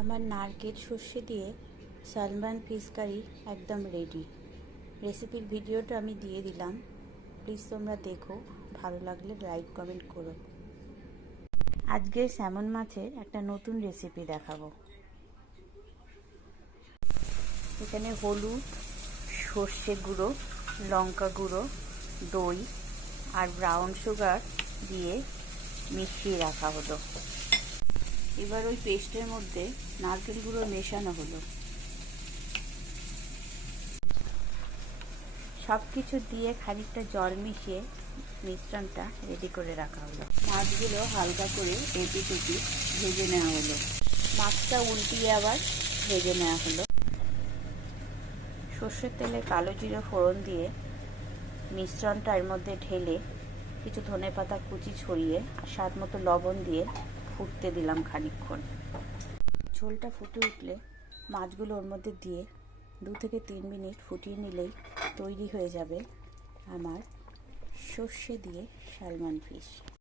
আমার নারকেল সর্ষে দিয়ে সালমান ফিশ কারি একদম রেডি। রেসিপির ভিডিওটা আমি দিয়ে দিলাম, প্লিজ তোমরা দেখো, ভালো লাগলে লাইক কমেন্ট করো। আজকে স্যামন মাছের একটা নতুন রেসিপি দেখাবো। এখানে হলুদ, সর্ষে গুঁড়ো, লঙ্কা গুঁড়ো, দই আর ব্রাউন সুগার দিয়ে মিশিয়ে রাখা হলো। এবার ওই পেস্টের মধ্যে নারকেল গুঁড়ো মেশানো হলো। সব কিছু দিয়ে খানিকটা জল মিশিয়ে মিশ্রণটা রেডি করে রাখা হলো। মাছগুলো হালকা করে এপিট ওপিট ভেজে নেওয়া হলো। মাছটা উল্টিয়ে আবার ভেজে নেওয়া হলো। সর্ষের তেলে কালো জিরে ফোড়ন দিয়ে মিশ্রণটা এর মধ্যে ঢেলে কিছু ধনেপাতা কুচি ছড়িয়ে আর স্বাদ মতো লবণ দিয়ে ফুটতে দিলাম খানিকক্ষণ। ঝোলটা ফুটে উঠলে মাছগুলো ওর মধ্যে দিয়ে 2 থেকে 3 মিনিট ফুটিয়ে নিলেই তৈরি হয়ে যাবে আমার সর্ষে দিয়ে সালমান ফিশ।